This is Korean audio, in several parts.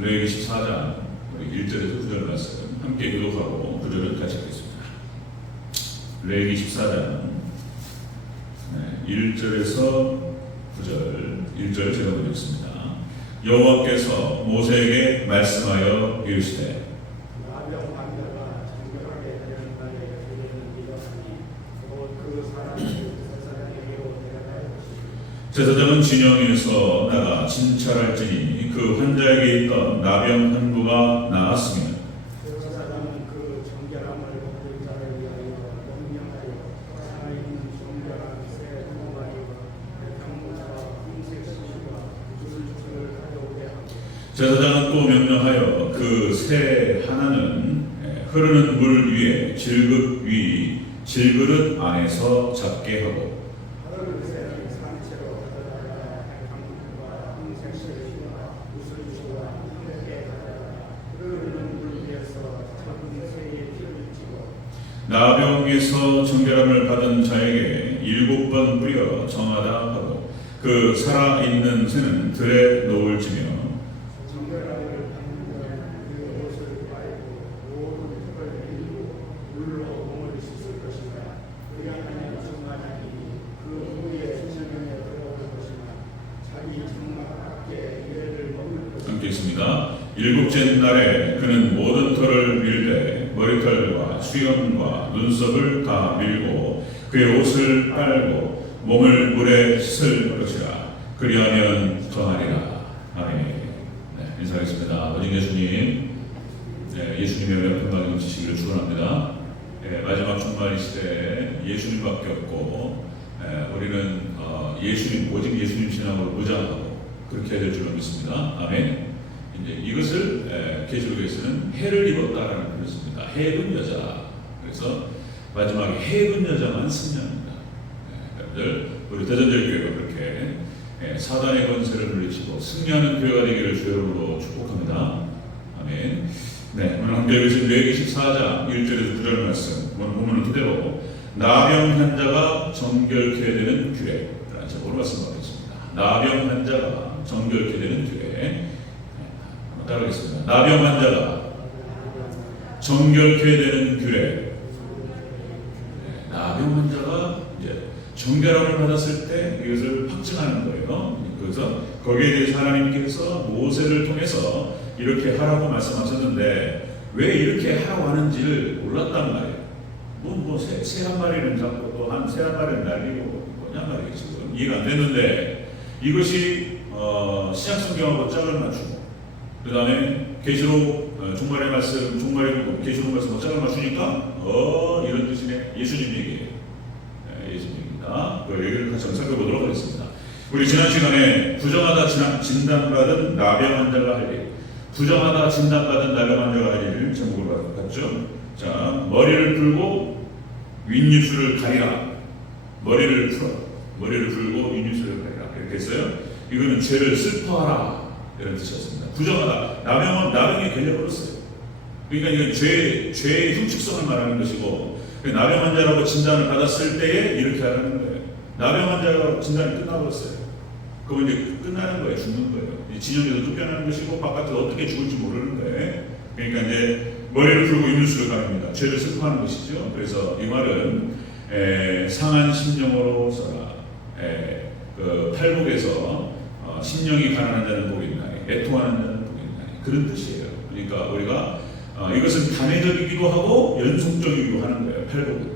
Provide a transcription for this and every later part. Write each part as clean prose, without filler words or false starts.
레위기 14장 우리 1절에서 9절 말씀 함께 교독하고 9절을 같이 읽겠습니다. 레위기 14장 1절에서 9절 1절 제가 보겠습니다. 여호와께서 모세에게 말씀하여 이르시되 제사장은 진영에서 나가 진찰할지니 그 환자에게 있던 나병 한 부가 나았으며 제사장은 그 정결함을 얻은 자를 위하여 명령하여 살아있는 정결한 새 두 마리와 백향목과 흰색 수시와 붉은 가져오게 하고 제사장은 또 명령하여 그 새 하나는 흐르는 물 위에 질그릇 안에서 잡게 하고 하루를 새는 산채로 가져다가 백향목과 흰색 수시와 붉은 수시와 함께 가져다가 흐르는 물 위에서 잡은 새의 피를 찍어 나병에서 정결함을 받은 자에게 7번 뿌려 정하다 하고 그 살아있는 새는 들에 놓을지며 정결함을 받는 자는 그 옷을 빨고 모든 털을 밀고 물로 몸을 씻을 것이다. 그리하면 순간이 그 후에 신명에 들어올 것이나 자기 장막 밖에 이래를 먹을 것이다. 함께 있습니다. 7째 날에 그는 모든 털을 밀되 머리털과 수염과 눈썹을 다 밀고 그의 옷을 빨고 몸을 물에 씻을 것이라. 그리하면 더하리라. 아멘. 인사하겠습니다. 어진 예수님, 예수님의 은총과 넘치시기를 축원합니다. 마지막 종말 이 시대에 예수님밖에 없고 우리는 예수님, 오직 예수님 신앙으로 무장하고 그렇게 해야 될 줄로 믿습니다. 아멘. 이제 이것을 계시록에서는 해를 입었다라는 표현입니다. 해군 여자. 그래서 마지막에 해군 여자만 승리합니다. 여러분들 우리 대전제일교회가 그렇게 사단의 권세를 물리치고 승리하는 교회가 되기를 주여로 축복합니다. 아멘. 오늘 함께 읽으신 레위기 14장 1절에서 9절 말씀 오늘 보면은 그대로 나병 환자가 정결케 되는 규례라는 제목으로 말씀드리겠습니다. 나병 환자가 정결케 되는 규례. 한번 따라하겠습니다. 나병 환자가 정결케 되는 규례. 나병 환자가 이제 정결함을 받았을 때 이것을 확증하는 거예요. 그래서 거기에 대해서 하나님께서 모세를 통해서 이렇게 하라고 말씀하셨는데 왜 이렇게 하라고 하는지를 몰랐단 말이에요. 새 한 마리는 잡고 또 한 새 한 마리는 날리고 뭐냐 말이에요. 지금 이해가 안 됐는데 이것이 신약성경하고 짝을 맞추고 그 다음에 계시록 종말의 말씀, 종말의 계시록 말씀과 짝을 맞추니까 이런 뜻이네. 예수님 얘기예요. 예수님입니다. 그 얘기를 같이 살펴보도록 하겠습니다. 우리 지난 시간에 부정하다 진단받은 나병 환자가 할 일, 부정하다 진단받은 나병 환자가 할 일을 제목으로 봤죠. 자, 머리를 풀고 윗입술을 가리라. 머리를 풀고 윗입술을 가리라. 이렇게 했어요. 이거는 죄를 슬퍼하라 이런 뜻이었습니다. 부정하다. 나병이 걸려버렸어요. 그러니까 이건 죄의 흉측성을 말하는 것이고 나병 환자라고 진단을 받았을 때에 이렇게 하라는 거예요. 나병 환자라고 진단이 끝나버렸어요. 그거 이제 끝나는 거예요. 죽는 거예요. 진영에서 쫓겨나는 것이고 바깥에서 어떻게 죽을지 모르는 거예요. 그러니까 이제 머리를 풀고 윗입술을 가립니다. 죄를 슬퍼하는 것이죠. 그래서 이 말은 상한 심령으로 써라. 그 팔복에서 심령이 가난한 자는 복이 있나니 애통하는 자는 복이 있나니 그런 뜻이에요. 그러니까 우리가 이것은 단회적이기도 하고 연속적이기도 하는 거예요. 팔복은.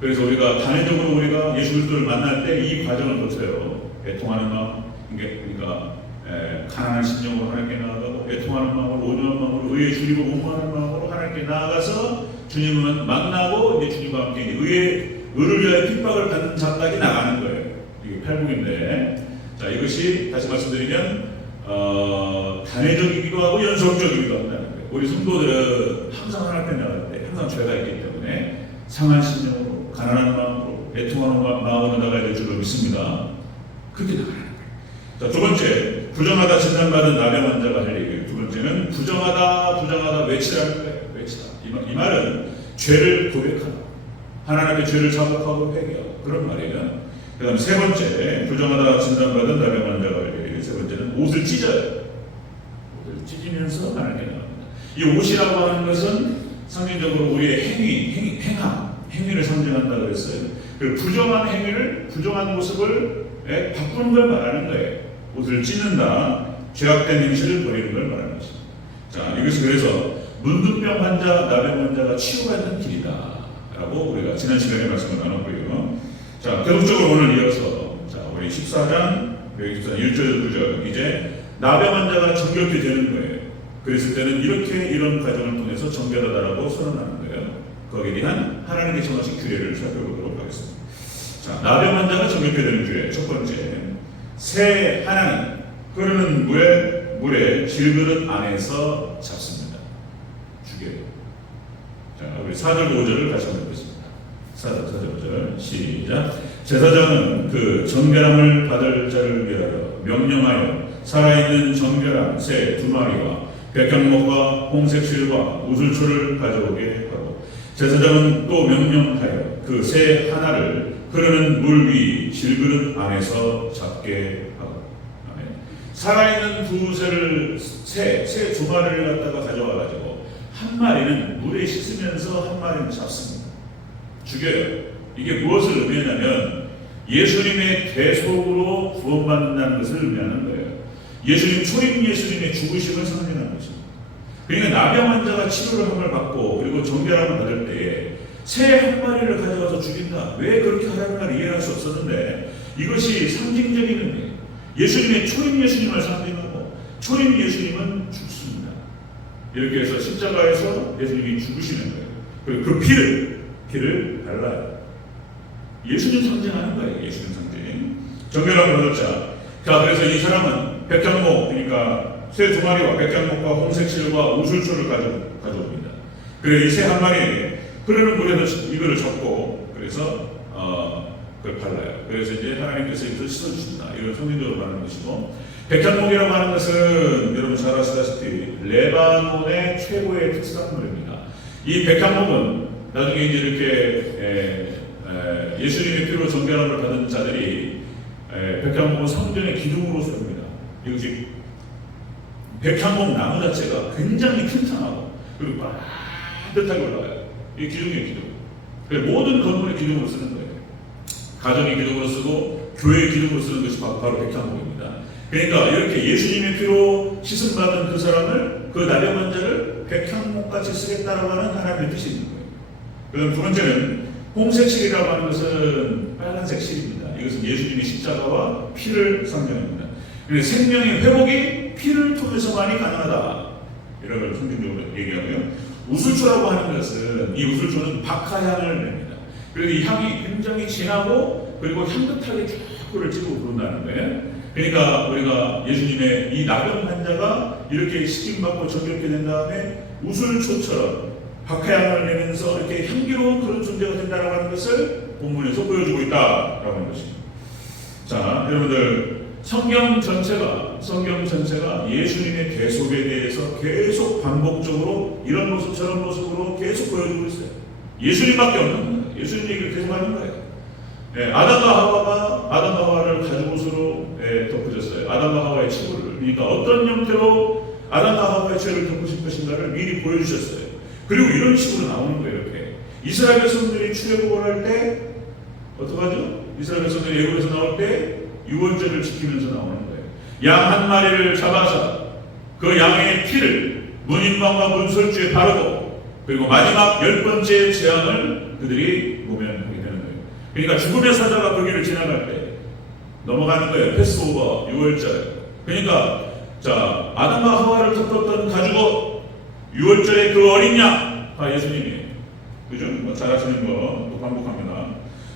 그래서 우리가 단회적으로 우리가 예수 그리스도를 만날 때 이 과정을 거쳐요. 애통하는 마음, 그러니까 가난한 심령으로 하나님께 나아가고 애통하는 마음으로 온유한 마음으로 의에 줄이고 공부하는 마음으로 하나님께 나아가서 주님을 만나고 이제 주님과 함께 의를 위하여 핍박을 받는 자까지 나가는 거예요. 이게 팔복인데, 자 이것이 다시 말씀드리면 단회적이기도 하고 연속적이기도 한다는 거예요. 우리 성도들은 항상 하나님께 나갈 때 항상 죄가 있기 때문에 상한 심령으로 가난한 마음으로 애통하는 마음으로 나가야 될 줄로 믿습니다. 그렇게 나가는 거예요. 자, 두 번째, 부정하다 진단받은 나병 환자가 할 얘기예요. 두 번째는 부정하다 외치라는 거예요. 외치다. 이 말은 죄를 고백하고 하나님께 죄를 자복하고 회개하고 그런 말이에요. 그 다음 세 번째, 부정하다 진단받은 나병 환자가 할 얘기예요. 세 번째는 옷을 찢어요. 옷을 찢으면서 하나님께 나갑니다. 이 옷이라고 하는 것은 상징적으로 우리의 행위를 상징한다고 했어요. 그 부정한 행위를, 부정한 모습을 바꾸는 걸 말하는 거예요. 옷을 찢는다, 죄악된 행실을 버리는 걸 말하는 것입니다. 자, 이것이 그래서 문둥병 환자, 나병 환자가 치유받는 길이다 라고 우리가 지난 시간에 말씀을 나눴고요. 자, 계속적으로 오늘 이어서 자, 우리 14장 1절 9절 이제 나병 환자가 정결케 되는 거예요. 그랬을 때는 이런 과정을 통해서 정결하다라고 선언하는 거예요. 거기에 대한 하나님의 정하신 규례를 살펴보도록 하겠습니다. 자, 나병 환자가 정결케 되는 규례 첫 번째, 새 하나는 흐르는 물에 질그릇 안에서 잡습니다. 죽여요. 자, 우리 4절 5절을 다시 한번 보겠습니다. 4절 5절 시작. 제사장은 그 정결함을 받을 자를 위하여 명령하여 살아있는 정결한 새 2마리와 백향목과 홍색 실과 우슬초를 가져오게 하고, 제사장은 또 명령하여 그 새 하나를 흐르는 물 위 질그릇 안에서 잡게 하고. 아멘. 살아있는 새 2마리를 갖다가 가져와가지고 한 마리는 물에 씻으면서 한 마리는 잡습니다. 죽여요. 이게 무엇을 의미하냐면 예수님의 대속으로 구원받는다는 것을 의미하는 거예요. 초림 예수님의 죽으심을 상징하는 것입니다. 그러니까 나병 환자가 치료를 함을 받고 그리고 정결함을 받을 때에 새 한 마리를 가져가서 죽인다. 왜 그렇게 하라는 말 이해할 수 없었는데 이것이 상징적인 의미예요. 예수님의 초림 예수님을 상징하고 초림 예수님은 죽습니다. 이렇게 해서 십자가에서 예수님이 죽으시는 거예요. 그리고 그 피를 발라요. 예수님 상징하는 거예요. 예수님 상징. 정결함을 받을 자. 자, 그래서 이 사람은 백향목, 그러니까 새 2마리와 백향목과 홍색 실과 우슬초를 가져옵니다. 그래서 이 새 한 마리에게 흐르는 물에서 이거를 접고 그래서 그걸 발라요. 그래서 이제 하나님께서 이것을 씻어주신다. 이걸 성경적으로 말하는 것이고, 백향목이라고 하는 것은 여러분 잘 아시다시피 레바논의 최고의 특산물입니다. 이 백향목은 나중에 이제 이렇게 예수님의 피로 정결함을 받은 자들이 백향목은 성전의 기둥으로 씁니다. 이것이 백향목 나무 자체가 굉장히 튼튼하고 그리고 반듯하게 올라가요. 이 기둥이에요, 기둥. 모든 건물의 기둥으로 쓰는 거예요. 가정의 기둥으로 쓰고 교회의 기둥으로 쓰는 것이 바로 백향목입니다. 그러니까 이렇게 예수님의 피로 씻음받은 그 사람을, 그 나병 환자를 백향목같이 쓰겠다라고 하는 하나님의 뜻이 있는 거예요. 그다음 두 번째는 홍색 실이라고 하는 것은 빨간색 실입니다. 이것은 예수님의 십자가와 피를 상징합니다. 그래서 생명의 회복이 피를 통해서만이 가능하다. 이런 걸 성경적으로 얘기하고요. 우슬초라고 하는 것은, 이 우슬초는 박하향을 냅니다. 그리고 이 향이 굉장히 진하고 그리고 향긋하게 쭉 꿀을 찌고 부른다는 거예요. 그러니까 우리가 예수님의 이 나병 환자가 이렇게 씻김받고 정결케 된 다음에 우슬초처럼 박하향을 내면서 이렇게 향기로운 그런 존재가 된다고 하는 것을 본문에서 보여주고 있다라고 하는 것입니다. 자, 여러분들 성경 전체가 예수님의 대속에 대해서 계속 반복적으로 이런 모습 저런 모습으로 계속 보여주고 있어요. 예수님밖에 없는 거예요. 예수님 얘기를 계속 하는 거예요. 아담과 하와를 가죽옷으로 덮어졌어요. 아담과 하와의 치부를. 그러니까 어떤 형태로 아담과 하와의 죄를 덮으실 것인가를 미리 보여주셨어요. 그리고 이런 식으로 나오는 거예요. 이렇게 이스라엘 백성들이 출애굽을 할 때 어떡하죠? 이스라엘 백성들이 애굽에서 나올 때 유월절을 지키면서 나오는 거예요. 양 한 마리를 잡아서 그 양의 피를 문인방과 문설주에 바르고 그리고 마지막 10번째 재앙을 그들이 모면하게 되는 거예요. 그러니까 죽음의 사자가 그 길을 지나갈 때 넘어가는 거예요. 패스오버, 유월절. 그러니까 자, 아담과 하와를 덮었던 가죽옷, 유월절의 그 어린 양, 다 예수님이에요. 그죠? 뭐 잘 아시는 거 또 반복합니다.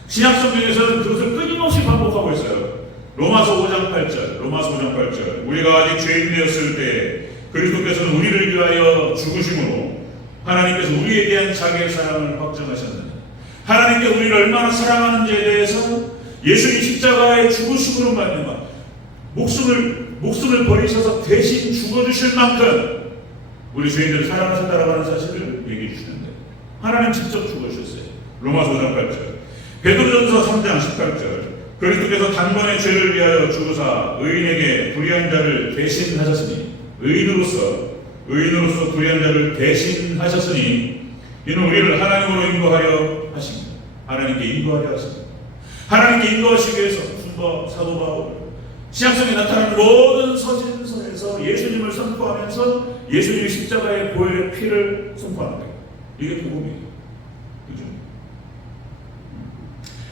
신약 성경에서는 그것을 끊임없이 반복하고 있어요. 로마서 5장 8절. 우리가 아직 죄인 되었을 때 그리스도께서는 우리를 위하여 죽으심으로 하나님께서 우리에 대한 자기의 사랑을 확정하셨느냐. 하나님께 우리를 얼마나 사랑하는지에 대해서 예수님 십자가의 죽으심으로 말미암아 목숨을 버리셔서 대신 죽어주실 만큼 우리 죄인들을 사랑하셨다라고 하는 사실을 얘기해 주시는데 하나님 직접 죽어주셨어요. 로마서 5장 8절. 베드로전서 3장 18절. 그리스도께서 단번에 죄를 위하여 죽으사 의인에게 불의한 자를 대신하셨으니 의인으로서 구리한 자를 대신하셨으니 이는 우리를 하나님으로 인도하려 하십니다. 하나님께 인도하려 하십니다. 하나님께 인도하시기 위해서 사도 바울 신약성에 나타나는 모든 서신서에서 예수님을 선포하면서 예수님의 십자가의 보혈의 피를 선포하는 거예요. 이게 복음이에요. 그죠?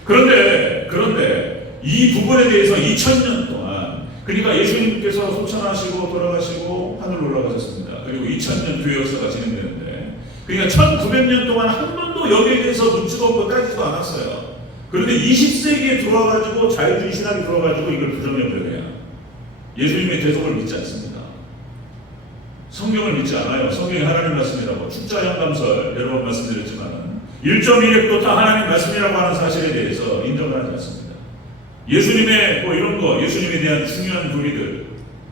그런데 이 부분에 대해서 2000년 동안, 그러니까 예수님께서 소천하시고 돌아가시고 하늘로 올라가셨습니다. 그리고 2000년 교회 역사가 진행되는데, 그러니까 1900년 동안 한 번도 여기에 대해서 묻지도 없고 따지지도 않았어요. 그런데 20세기에 들어와가지고 자유주의 신학이 들어와가지고 이걸 부정해버려요. 예수님의 대속을 믿지 않습니다. 성경을 믿지 않아요. 성경이 하나님 말씀이라고. 축자영감설 여러 번 말씀드렸지만 1.1획도 다 하나님 말씀이라고 하는 사실에 대해서 인정을 하지 않습니다. 예수님의 뭐 이런 거, 예수님에 대한 중요한 도리들,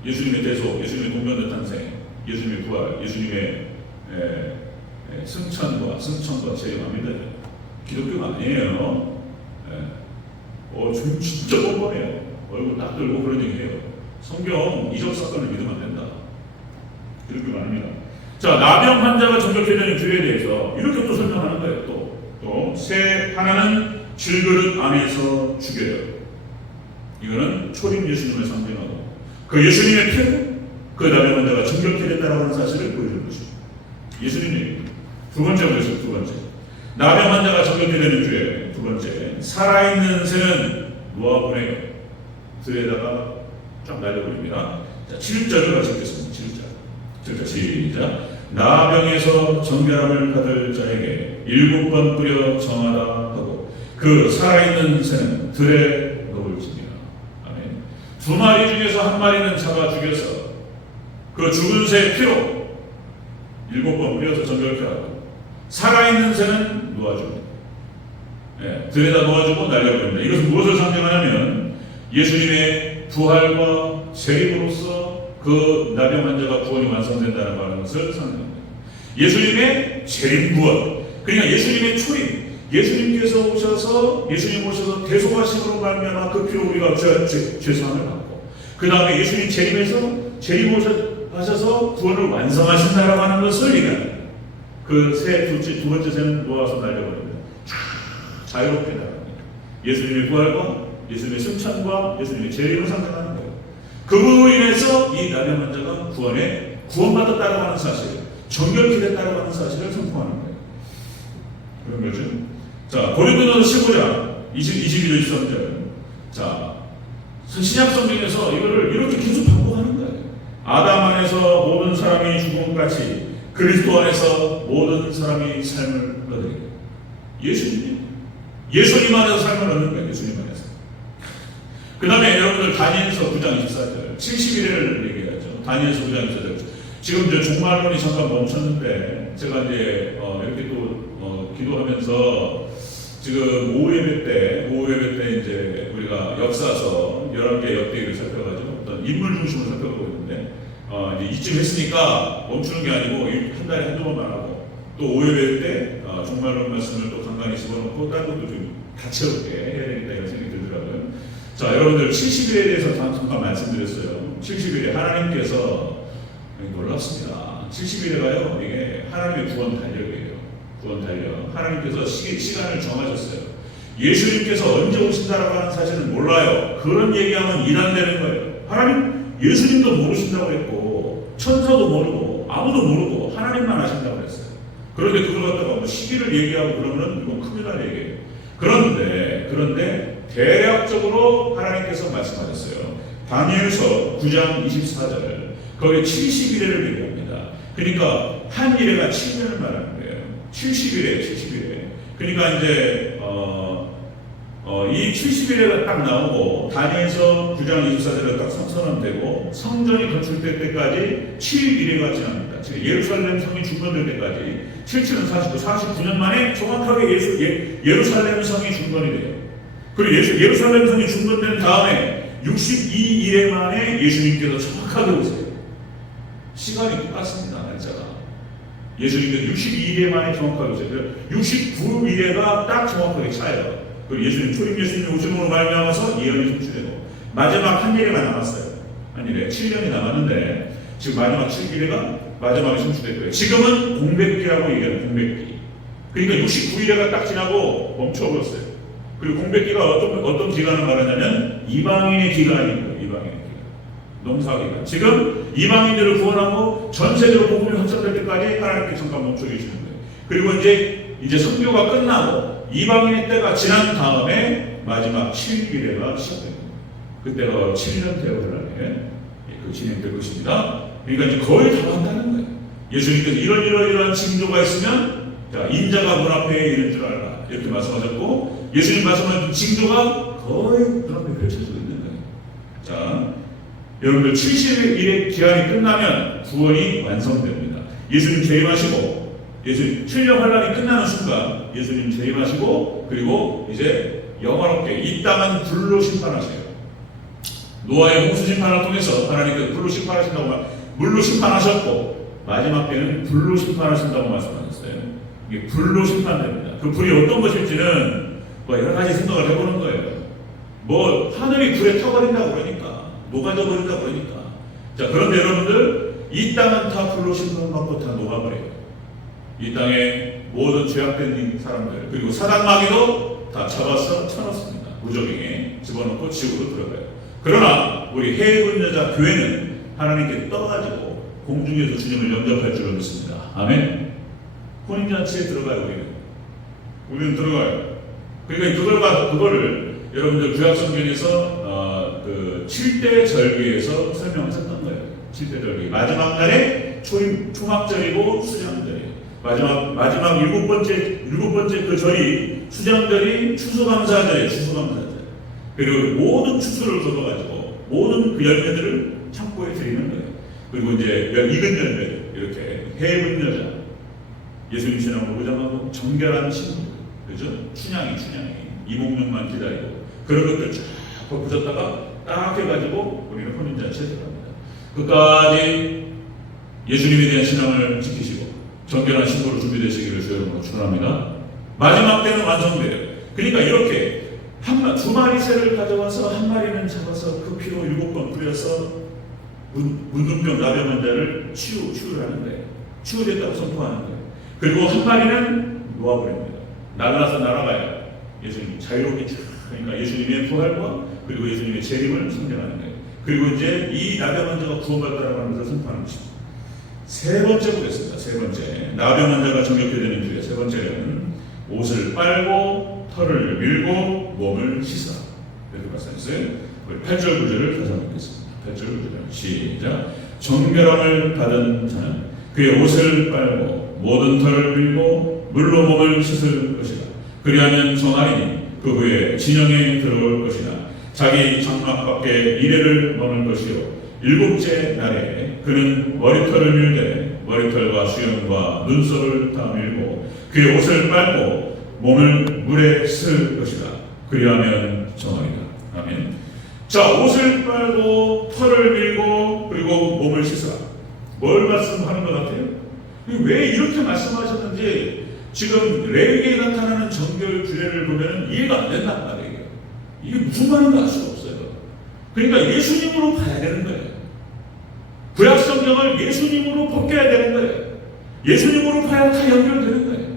예수님의 대속, 예수님의 동면의 탄생, 예수님의 부활, 예수님의 승천과 재림합니다. 기독교가 아니에요. 진짜 뻔뻔해요. 얼굴 딱 들고 그런 얘기해요. 성경 이적 사건을 믿으면 안 된다. 기독교가 아닙니다. 자, 나병 환자가 정결되는 주에 대해서 이렇게 또 설명하는 거예요. 또 하나는 질그릇 안에서 죽여요. 이거는 초림 예수님을 상징하고 그 예수님의 피로 그 나병 환자가 정결케 된다는 하는 사실을 보여주는 것이죠. 예수님 얘기입니다. 두 번째 보겠습니다. 두 번째. 나병 환자가 정결케 되는 주에 두 번째. 살아있는 새는 놓아보내요. 들에다가 쫙 날려버립니다. 자, 7절을 같이 읽겠습니다. 7절 시작. 나병에서 정결함을 받을 자에게 7번 뿌려 정하다 하고 그 살아있는 새는 들에 놓을지니라. 아멘. 두 마리 중에서 한 마리는 잡아 죽여서 그 죽은 새 피로 7번 뿌려서 정결케 하고 살아있는 새는 놓아줍니다. 들에다 놓아주고 날려버립니다. 이것은 무엇을 상징하냐면 예수님의 부활과 재림으로써 그 나병 환자가 구원이 완성된다는 것을 상징합니다. 예수님의 재림 구원, 그러니까 예수님의 초림, 예수님 오셔서 대속하심으로 말미암아 그 피로 우리가 죄사함을 받고, 그 다음에 예수님 재림하셔서 구원을 완성하신다라고 하는 것을 얘기합니다. 그 두 번째 새는 놓아서 날려버립니다. 자유롭게 나갑니다. 예수님의 부활과 예수님의 승천과 예수님의 재림을 상징하는 거예요. 그로 인해서 이 나병 환자가 구원받았다고 하는 사실, 정결케 됐다고 하는 사실을 선포하는 거예요. 그런 거죠. 자, 고린도전서 15장 22절 23절. 자, 신약 성경에서 이거를 이렇게 계속 반복하는 거예요. 아담 안에서 모든 사람이 죽음 같이 그리스도 안에서 모든 사람이 삶을 얻으리라. 예수님 안에서 삶을 얻는 거예요. 예수님 안에서. 그 다음에 여러분들 다니엘서 9장 24절 70일을 얘기하죠. 다니엘서 9장 24절. 지금 이제 종말론이 잠깐 멈췄는데 제가 이제 이렇게 또 기도하면서 지금 오후 예배 때 이제 우리가 역사서 11개 역대기를 살펴가지고 어떤 인물 중심으로 살펴보고 있는데 이제 이쯤 했으니까 멈추는 게 아니고 한 달에 한두 번만 하고 또 오후 예배 때 종말론 말씀을 또 간간히 집어넣고 다른 것도 좀 같이 해야 되겠다 이런 생각이 들더라고요. 자, 여러분들 70일에 대해서 잠깐 말씀드렸어요. 70일에 하나님께서 놀랍습니다. 70일에가요 이게 하나님의 구원 달력이에요. 구원 달력. 하나님께서 시간을 정하셨어요. 예수님께서 언제 오신다라고 하는 사실은 몰라요. 그런 얘기하면 이단되는 거예요. 하나님 예수님도 모르신다고 했고 천사도 모르고 아무도 모르고 하나님만 아신다고 했어요. 그런데 그걸 갖다가 뭐 시기를 얘기하고 그러면 이건 큰일 날 얘기예요. 그런데 대략적으로 하나님께서 말씀하셨어요. 다니엘서 9장 24절 거기 70일을 얘기합니다. 그러니까 한 일회가 7년을 말하는 거예요. 70일에. 그러니까 이제 이 70일에가 딱 나오고 다니엘서 9장 24절에 딱 선언되고 성전이 건축될 때까지 7일회가 지납니다. 즉 예루살렘 성이 중건될 때까지 77은 49년 만에 정확하게 예루살렘 성이 중건이 돼요. 그리고 예루살렘 성이 중건된 다음에 62일에 만에 예수님께서 정확하게 오세요. 시간이 똑같습니다. 날짜가. 예수님께서 62일에 만에 정확하게 오세요. 69일에가 딱 정확하게 차요. 그리고 초림 예수님이 오심으로 말미암아서 예언이 성취되고 마지막 한 일에만 남았어요. 한 일에 7년이 남았는데 지금 마지막 7기례가 마지막에 성취될 거예요. 지금은 공백기라고 얘기하는 공백기. 그러니까 69일에가 딱 지나고 멈춰버렸어요. 그리고 공백기가 어떤 기간을 말하냐면 이방인의 기간인 거예요. 이방인의 기간. 농사기간. 지금 이방인들을 구원하고 전 세계로 복음이 확산될 때까지 하나님께 잠깐 멈춰 계시는 거예요. 그리고 이제 선교가 끝나고 이방인의 때가 지난 다음에 마지막 7기례가 시작됩니다. 그때가 7년 대회를 진행될 것입니다. 그러니까 이제 거의 다 왔다는 거예요. 예수님께서 이러이러한 징조가 있으면 자, 인자가 문 앞에 이를 줄 알라 이렇게 말씀하셨고 예수님 말씀하신 징조가 거의 문 앞에 펼쳐지고 있는 거예요. 자, 여러분들 70일의 기한이 끝나면 구원이 완성됩니다. 예수님 재림하시고 예수님 7년 환란이 끝나는 순간 예수님 재림하시고 그리고 이제 영원롭게 이 땅은 불로 심판하세요. 노아의 홍수 심판을 통해서 하나님께서 불로 심판하신다고 물로 심판하셨고 마지막 때는 불로 심판하신다고 말씀하셨어요. 이게 불로 심판됩니다. 그 불이 어떤 것일지는 뭐 여러 가지 생각을 해보는 거예요. 뭐 하늘이 불에 타버린다고 그러니까 녹아져 버린다고 그러니까 자 그런데 여러분들 이 땅은 다 불로 심판받고 다 녹아버려요. 이 땅에 모든 죄악된 사람들 그리고 사단 마귀도 다 잡아서 쳐넣습니다. 무적행에 집어넣고 지옥으로 들어가요. 그러나 우리 해군 여자 교회는 하나님께 떠가지고 공중에서 주님을 영접할 줄을 믿습니다. 아멘. 혼인잔치에 들어가요. 우리는 들어가요. 그러니까 그거를 여러분들 구약성경에서 그 7대 절기에서 설명하셨던 거예요. 7대 절기 마지막 날에 초막절이고 수장절이에요. 마지막 일곱 번째 그 절이 수장절이 추수감사절이에요. 추수감사절. 그리고 모든 추수를 거둬가지고 모든 그 열매들을 창고에 드리는 거예요. 그리고 이제 익은 열매들 이렇게 해분 여자 예수님 신앙을 보장하고 정결한 신부 그죠? 춘향이 이몽룡만 기다리고 그런 것들 쫙 부셨다가 딱 해가지고 우리는 혼인잔치에 들어갑니다. 끝까지 예수님에 대한 신앙을 지키시고 정결한 신부로 준비되시기를 주여로 축원합니다. 마지막 때는 완성돼요. 그러니까 이렇게 두 마리 새를 가져와서 한 마리는 잡아서 그 피로 7번 뿌려서 문둥병 나병 환자를 치유하는 거예요. 치유됐다고 선포하는 거예요. 그리고 한 마리는 놓아버립니다. 날라서 날아가요. 예수님 자유롭게 그러니까 예수님의 부활과 그리고 예수님의 재림을 선언하는 거예요. 그리고 이제 이 나병 환자가 구원받다라고 하면서 선포하는 것입니다. 세 번째 보겠습니다. 세 번째 나병 환자가 정결케 되는 주에 세 번째는 옷을 빨고 털을 밀고 몸을 씻어 이렇게 말씀했어요. 8절 9절을 다시 한번 보겠습니다. 8절 9절 시작. 정결함을 받은 자는 그의 옷을 빨고 모든 털을 밀고 물로 몸을 씻을 것이다. 그리하면 정하리니 그 후에 진영에 들어올 것이다. 자기 장막 밖에 이래를 머는 것이요 일곱째 날에 그는 머리털을 밀되 머리털과 수염과 눈썹을 다 밀고 그의 옷을 빨고 몸을 물에 쓸 것이다. 그리하면 정하리다. 아멘. 자, 옷을 빨고 털을 밀고 그리고 몸을 씻어라. 뭘 말씀하는 것 같아요? 왜 이렇게 말씀하셨는지 지금 레위기에 나타나는 정결 규례를 보면 이해가 안 된단 말이에요. 이게 무슨 말인가 알 수가 없어요. 그러니까 예수님으로 봐야 되는 거예요. 구약 성경을 예수님으로 벗겨야 되는 거예요. 예수님으로 봐야 다 연결되는 거예요.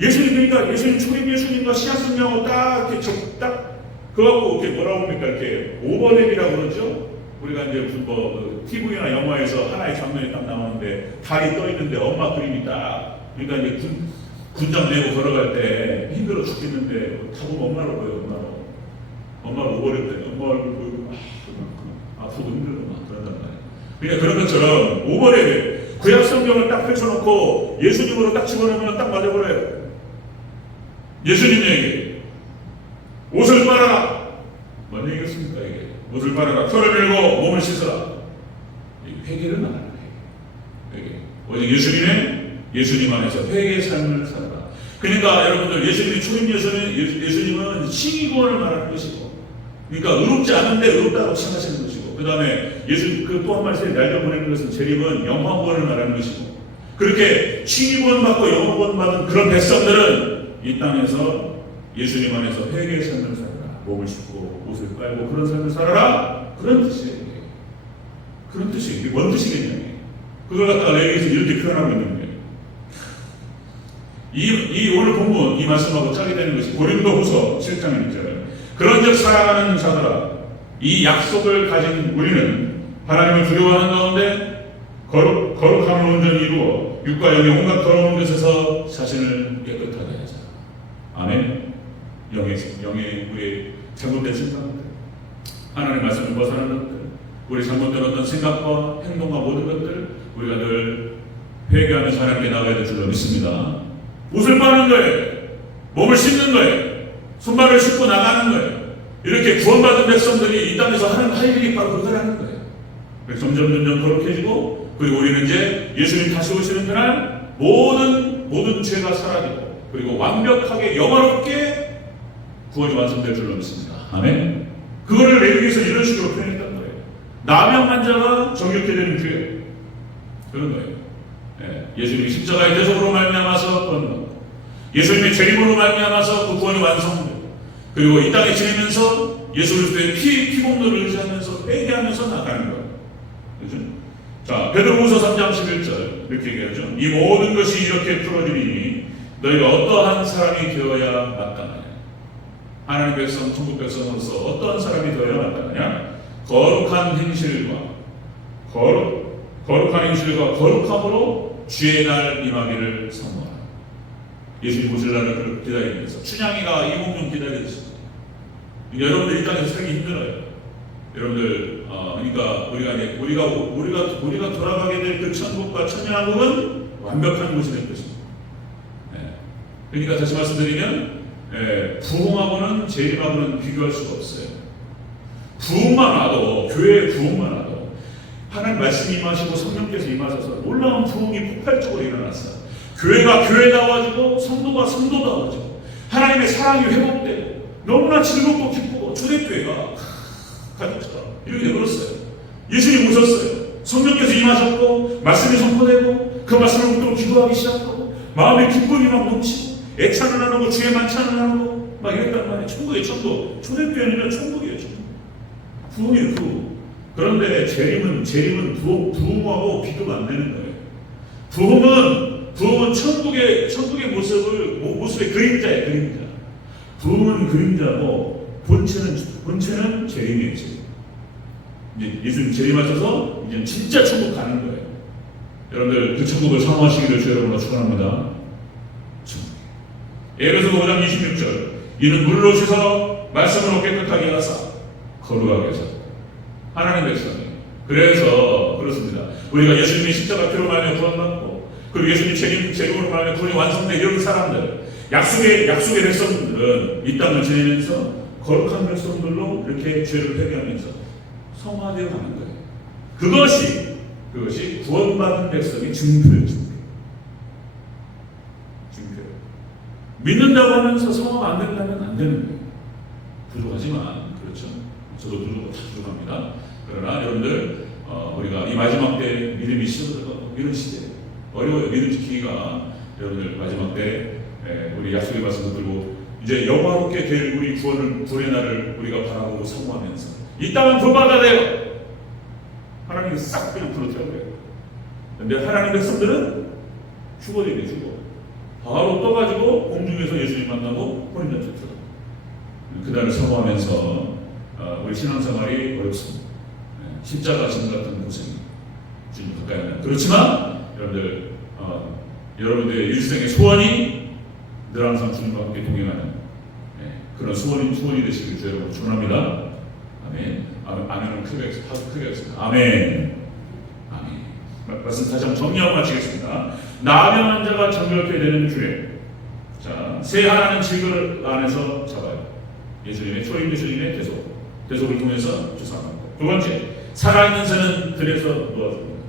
예수님 그러니까 예수님 초림 예수님과 신약 성경하고 딱 이렇게 딱 그거하고 이렇게 뭐라고 합니까 이렇게 오버랩이라고 그러죠. 우리가 이제 뭐 TV나 영화에서 하나의 장면이 딱 나오는데 달이 떠 있는데 엄마 그림이 딱 그러니까 이제 군장 내고 걸어갈 때 힘들어 죽겠는데 다 보면 엄마로 보여. 엄마로 오버랩 때 엄마 얼굴 보이고 아프고 힘들고 막 그런단 말이에요. 그러니까 그런 것처럼 오버랩 구약 성경을 딱 펼쳐놓고 예수님으로 딱 집어넣으면 딱 맞아버려요. 예수님에게 옷을 빨아라. 뭔 얘기겠습니까 이게? 옷을 빨아라. 털을 밀고 몸을 씻어라. 회개를 안 하는 회개. 오직 예수님 안에서 회개의 삶을 살아라. 그러니까 여러분들 예수님이 초림 예수님은 칭의구원을 말하는 것이고, 그러니까 의롭지 않은데 의롭다고 칭하시는 것이고, 그 다음에 예수님 또 한 말씀 날려 보내는 것은 재림은 영화구원을 말하는 것이고, 그렇게 칭의구원 받고 영화구원 받은 그런 백성들은 이 땅에서 예수님 안에서 회개의 삶을 살아라. 몸을 씻고 옷을 빨고 그런 삶을 살아라. 그런 뜻이에요. 그런 뜻이에요. 이게 뭔 뜻이겠냐면 그걸 갖다가 레위기에서 이렇게 표현하고 있는 거예요. 이 오늘 본문 이 말씀하고 짝이 되는 것이 고린도후서 7장 1절. 그런즉 사랑하는 자들아, 이 약속을 가진 우리는 하나님을 두려워하는 가운데 거룩함을 온전히 이루어 육과 영의 온갖 더러운 것에서 자신을 깨끗하게 하자. 아멘. 영의 우리의 잘못된 생각들, 하나님의 말씀을 벗어나는 것들, 우리 잘못된 어떤 생각과 행동과 모든 것들 우리가 늘 회개하면서 하나님께 나가야 될 줄로 믿습니다. 옷을 빠는 거예요. 몸을 씻는 거예요. 손발을 씻고 나가는 거예요. 이렇게 구원받은 백성들이 이 땅에서 할 일이 바로 그거라는 거예요. 점점 거룩해지고, 그리고 우리는 이제 예수님 다시 오시는 그날 모든 죄가 사라지고, 그리고 완벽하게 영화롭게 구원이 완성될 줄로 믿습니다. 아멘. 그거를 레위기에서 이런 식으로 표현했던 거예요. 나병 환자가 정욕해 되는 교회, 그런 거예요. 예수님이 십자가의 대속으로 말미암아서 구원받고, 예수님의 재림으로 말미암아서 그 구원이 완성되고, 그리고 이 땅에 지내면서 예수 그리스도의 피공로를 의지하면서 회개하면서 나가는 거예요. 그렇죠? 자, 베드로후서 3장 11절 이렇게 얘기하죠. 이 모든 것이 이렇게 풀어지니 너희가 어떠한 사람이 되어야 마땅하냐? 하나님 백성, 천국 백성으로서 어떠한 사람이 되어야 마땅하냐? 거룩한 행실과 거룩함으로 주의 날 임하기를 선포하라. 예수님 오실 날을 기다리면서 춘향이가 이몽룡 기다리듯이 여러분들 이 땅에서 살기 힘들어요. 여러분들 그러니까 우리가 돌아가게 될 그 천국과 천년왕국은 완벽한 곳이 될 것입니다. 그러니까 다시 말씀드리면 부흥하고는 재림하고는 비교할 수가 없어요. 부흥만 와도, 교회의 부흥만 와도 하나님 말씀이 임하시고 성령께서 임하셔서 놀라운 부흥이 폭발적으로 일어났어요. 교회가 교회다워지고 성도가 성도다워지고 하나님의 사랑이 회복되고 너무나 즐겁고 기쁘고 초대교회가 가족처럼 이렇게 늘었어요. 예수님 오셨어요. 성령께서 임하셨고 말씀이 선포되고 그 말씀을 붙들고 기도하기 시작하고 마음의 기쁨이 막 넘치고 애찬을 나누고 주의만 찬을 나누고 막 이랬단 말이에요. 천국의 천국. 초대교회는 천국이에요. 천국. 부흥이에요. 부흥. 그런데 재림은 부흥하고 비교가 안 되는 거예요. 부흥은 천국의 모습의 그림자예요. 그림자. 부흥은 그림자고 본체는 재림이에요. 이제 예수님 재림하셔서 이제 진짜 천국 가는 거예요. 여러분들 그 천국을 사모하시기를 주 여러분과 축원합니다. 에베소 5장 26절. 이는 물로 씻어 말씀으로 깨끗하게 하사 거룩하게 하사. 하나님 백성이. 그래서 그렇습니다. 우리가 예수님의 십자가 피로 말미암아 구원받고, 그리고 예수님 재림으로 말미암아 구원이 완성된 이런 사람들, 약속의 백성들은 이 땅을 지내면서 거룩한 백성들로 이렇게 죄를 회개하면서 성화되어 가는 거예요. 그것이 구원받은 백성의 증표예요. 증표. 믿는다고 하면서 성화가 안 된다면 안 되는 거예요. 부족하지만, 그렇죠. 저도 부족합니다. 그러나 여러분들, 우리가 이 마지막 때 믿음이 시작되고 이런 시대, 어려워요. 믿음 지키기가. 여러분들 마지막 때 우리 약속의 말씀을 들고 이제 영화롭게 될 우리 구원의 날을 우리가 바라보고 사모하면서 이 땅은 불바다 돼요. 하나님이 싹 그냥 불어태워요. 근데 하나님 백성들은 죽어야 죽어. 바로 떠가지고 공중에서 예수님 만나고 혼인잔치 들어. 그날을 사모하면서 우리 신앙생활이 어렵습니다. 십자가 진 같은 고생이 주님 가까이 하는. 그렇지만 여러분들의 일생의 소원이 늘 항상 주님과 함께 동행하는 그런 소원이 되시길 주 여러분 축원합니다. 아멘. 아멘은 크게 하겠습니다. 아멘. 아멘. 말씀 다시 한번 정리하고 마치겠습니다. 나병 환자가 정결케 되는 교회. 자, 새 하나는 질그릇 안에서 잡아요. 예수님의 초림 예수님의 대속을 통해서 주사하고. 두 번째, 살아있는 새는 들에서 놓아줍니다.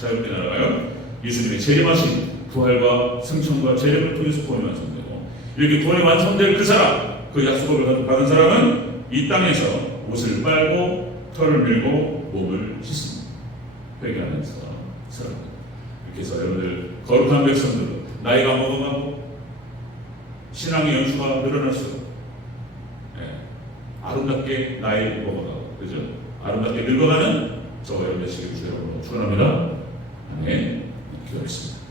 자유롭게 날아가요. 예수님의 재림하신 부활과 승천과 재림을 통해서 구원이 완성되고, 이렇게 구원이 완성될 그 사람, 그 약속을 받은 사람은 이 땅에서 옷을 빨고 털을 밀고 몸을 씻습니다. 회개하면서 살아갑니다. 이렇게 해서 여러분들 거룩한 백성들, 나이가 먹어가고 신앙의 연수가 늘어날수록 아름답게 나이 먹어가고, 그죠? 아름답게 늙어가는 저와 여러분 되시길 주여 축원합니다. 아멘. 기도하겠습니다.